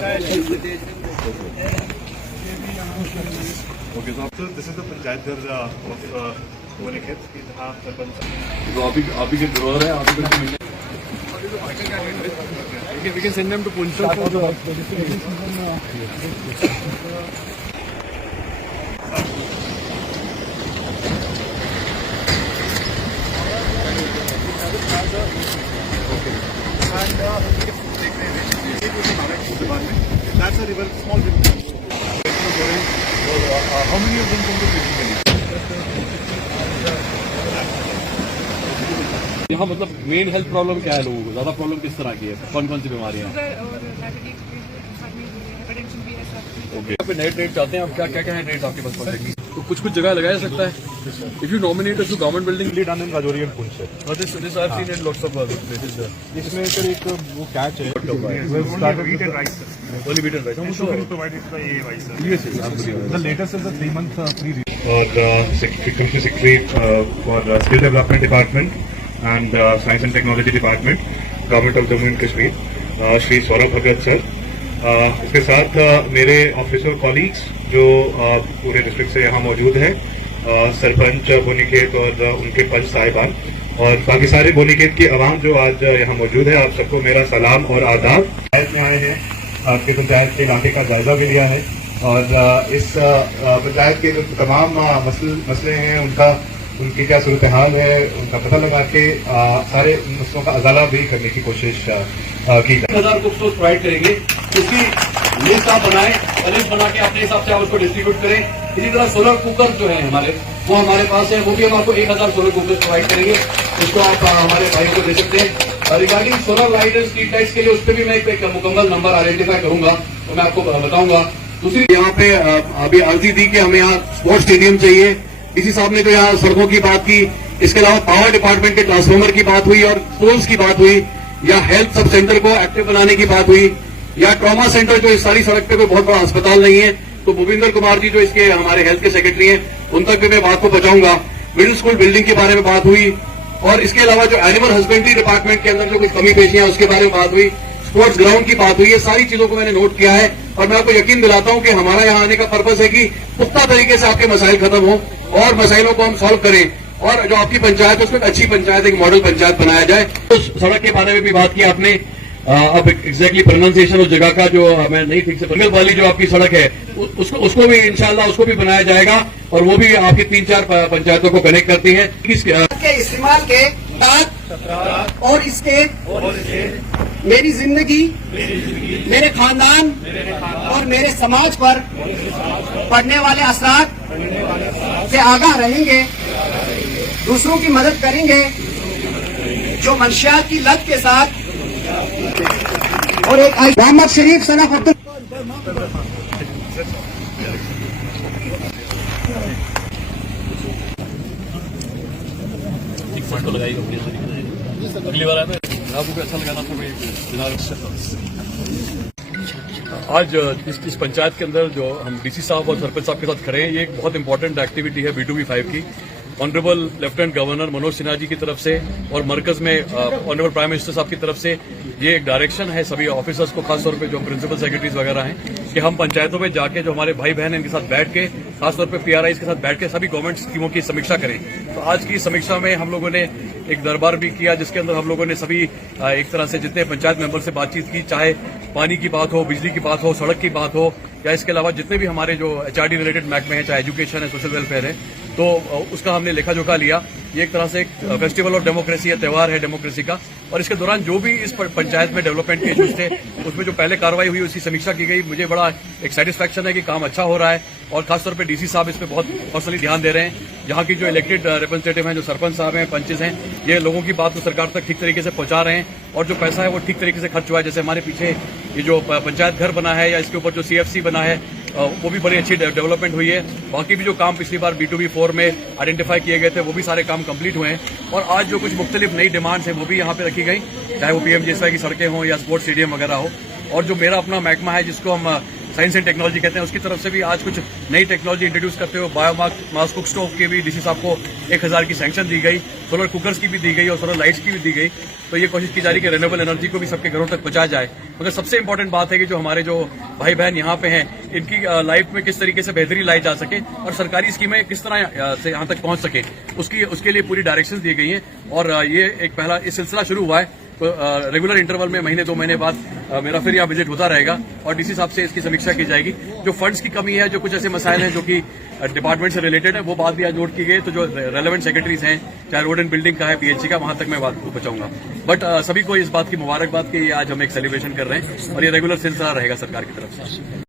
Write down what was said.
Okay, so this is the Panchayat Ghar of Bonikhet. तो आप ही के ड्रॉर है, आप ही को मिलने We can send them to Punjab. That's a river, small river. How many of them come to physically? यहाँ मतलब main health problem क्या है लोगों को, ज्यादा प्रॉब्लम किस तरह की है, कौन कौन सी बीमारियाँ हैं? ओके, यहाँ पे नए ट्रेड चाहते हैं आप, क्या क्या क्या है ट्रेड आपके पास पहुंचेंगे? तो कुछ कुछ जगह लगाया जा सकता है। If you nominate to government building Lead on in Rajori and Punch. This I have seen in lots of places. इसमें सर एक वो कैच है। Wheat and rice. Only wheat and rice. Also provided by AAY, sir. Yes, The latest is the 3-month free. और Company Secretary for Skill Development Department and Science and Technology Department, Government of Jammu and Kashmir, Shri Saurabh Bhagat sir. इसके साथ मेरे officer colleagues जो पूरे district से यहाँ मौजूद हैं, सरपंच बोनीखेत और उनके पंच साहिबान और बाकी सारे बोनीखेत की आवाम जो आज यहाँ मौजूद है, आप सबको मेरा सलाम और आदाब। पंचायत में आए हैं, आपके पंचायत के इलाके का जायजा भी लिया है और इस पंचायत के जो तमाम मसले हैं उनकी क्या सूरत हाल है उनका पता लगा के सारे मसलों का अजाला भी करने की कोशिश की जाए। 1000 कुक्स प्रोवाइड करेंगे, उसकी लिस्ट आप बनाएं और लिस्ट बना के अपने हिसाब से आप उसको डिस्ट्रीब्यूट करें। इसी तरह सोलर कुकर जो है वो हमारे पास है, वो भी हम आपको 1000 सोलर कुकर प्रोवाइड करेंगे, उसको आप हमारे भाइयों को दे सकते हैं। Regarding solar light and street lights के लिए उस पर भी मैं एक मुकम्मल नंबर आइडेंटिफाई करूंगा, तो मैं आपको बताऊंगा। दूसरी यहाँ पे अभी अर्जी दी कि हमें यहाँ स्पोर्ट्स स्टेडियम चाहिए, इसी साहब ने तो यहाँ सड़कों की बात की, इसके अलावा पावर डिपार्टमेंट के ट्रांसफार्मर की बात हुई और पोल्स की बात हुई, या हेल्थ सब सेंटर को एक्टिव बनाने की बात हुई, या ट्रॉमा सेंटर जो इस सारी सड़क पे कोई बहुत बड़ा अस्पताल नहीं है, तो भूपिंदर कुमार जी जो इसके हमारे हेल्थ के सेक्रेटरी हैं उन तक भी मैं बात को पहुंचाऊंगा। मिडिल स्कूल बिल्डिंग के बारे में बात हुई और इसके अलावा जो एनिमल हस्बेंड्री डिपार्टमेंट के अंदर जो कुछ कमी पेशियां उसके बारे में बात हुई, स्पोर्ट्स ग्राउंड की बात हुई, ये सारी चीजों को मैंने नोट किया है और मैं आपको यकीन दिलाता हूं कि हमारा यहाँ आने का पर्पज है कि पुख्ता तरीके से आपके मसाइल खत्म हो और मसाइलों को हम सॉल्व करें और जो आपकी पंचायत है उसको एक अच्छी पंचायत, एक मॉडल पंचायत बनाया जाए। तो सड़क के बारे में भी बात की आपने, अब एग्जैक्टली प्रोनाउंसिएशन उस जगह का जो मैं नहीं ठीक से, बंगल वाली जो आपकी सड़क है उसको भी इंशाल्लाह उसको भी बनाया जाएगा और वो भी आपकी 3-4 पंचायतों को कनेक्ट करती है। के इस्तेमाल के बाद और इसके मेरी जिंदगी, मेरे खानदान और मेरे समाज पर पड़ने वाले असरात से आगाह रहेंगे, दूसरों की मदद करेंगे जो मंशियात की लत के साथ और एक मोहम्मद शरीफ सनफ अब्दुल अगली बार आए आपको भी अच्छा लगाना था। आज इस पंचायत के अंदर जो हम डीसी साहब और सरपंच साहब के साथ खड़े हैं, ये एक बहुत इंपॉर्टेंट एक्टिविटी है B2B5 की। Honourable lieutenant governor Manoj Sinha ji की तरफ से और मरकज में ऑनरेबल प्राइम मिनिस्टर साहब की तरफ से ये एक डायरेक्शन है सभी ऑफिसर्स को, खासतौर पे जो प्रिंसिपल सेक्रेटरीज वगैरह हैं, कि हम पंचायतों में जाके जो हमारे भाई बहन इनके साथ बैठ के, खासतौर पे PRIs के साथ बैठ के सभी गवर्नमेंट स्कीमों की समीक्षा करें। तो आज की समीक्षा में हम लोगों ने एक दरबार भी किया जिसके अंदर हम लोगों ने सभी एक तरह से जितने पंचायत मेंबर से बातचीत की, चाहे पानी की बात हो, बिजली की बात हो, सड़क की बात हो, या इसके अलावा जितने भी हमारे जो HRD रिलेटेड महकमे हैं, चाहे एजुकेशन है, सोशल वेलफेयर है, तो उसका हमने लेखा जोखा लिया। ये एक तरह से एक फेस्टिवल ऑफ डेमोक्रेसी है, त्यौहार है डेमोक्रेसी का। और इसके दौरान जो भी इस पंचायत में डेवलपमेंट के इश्यूज थे उसमें जो पहले कार्रवाई हुई उसकी समीक्षा की गई। मुझे बड़ा एक सेटिस्फैक्शन है कि काम अच्छा हो रहा है और खासतौर पे डीसी साहब इस पे बहुत पर्सनली ध्यान दे रहे हैं। यहाँ की जो इलेक्टेड रिप्रेजेंटेटिव हैं, जो सरपंच साहब हैं, पंचेस हैं, ये लोगों की बात को सरकार तक ठीक तरीके से पहुंचा रहे हैं और जो पैसा है वो ठीक तरीके से खर्च हुआ है। जैसे हमारे पीछे ये जो पंचायत घर बना है या इसके ऊपर जो CFC बना है वो भी बड़ी अच्छी डेवलपमेंट हुई है। बाकी भी जो काम पिछली बार B2B4 में आइडेंटिफाई किए गए थे वो भी सारे काम कंप्लीट हुए हैं और आज जो कुछ मुख्तलिफ नई डिमांड्स है वो भी यहाँ पे रखी गई, चाहे वो PMGSY की सड़कें हों या स्पोर्ट्स स्टेडियम वगैरह हो। और जो मेरा अपना महकमा है जिसको हम साइंस एंड टेक्नोलॉजी कहते हैं, उसकी तरफ से भी आज कुछ नई टेक्नोलॉजी इंट्रोड्यूस करते हुए बायोमास कुक स्टोव के भी डीसी साहब को 1000 की सैंक्शन दी गई, सोलर कुकर्स की भी दी गई और सोलर लाइट्स की भी दी गई। तो ये कोशिश की जा रही है कि रिन्यूएबल एनर्जी को भी सबके घरों तक पहुंचाया जाए। मगर सबसे इंपॉर्टेंट बात है कि जो हमारे जो भाई बहन यहाँ पे हैं, इनकी लाइफ में किस तरीके से बेहतरी लाई जा सके और सरकारी स्कीमें किस तरह से यहाँ तक पहुंच सके, उसके लिए पूरी डायरेक्शंस दी गई हैं। और ये एक पहला इस सिलसिला शुरू हुआ है, तो रेगुलर इंटरवल में महीने 2 महीने बाद मेरा फिर यहाँ विजिट होता रहेगा और डीसी साहब से इसकी समीक्षा की जाएगी। जो फंड्स की कमी है, जो कुछ ऐसे मसाइल हैं जो कि डिपार्टमेंट से रिलेटेड है, वो बात भी आज नोट की गई। तो जो रेलेवेंट सेक्रेटरीज हैं, चाहे रोड एंड बिल्डिंग का है, पीएचसी का, वहां तक मैं बात को पहुंचाऊंगा। बट सभी को इस बात की मुबारकबाद कि आज हम एक सेलिब्रेशन कर रहे हैं और ये रेगुलर सिलसिला रहेगा सरकार की तरफ से।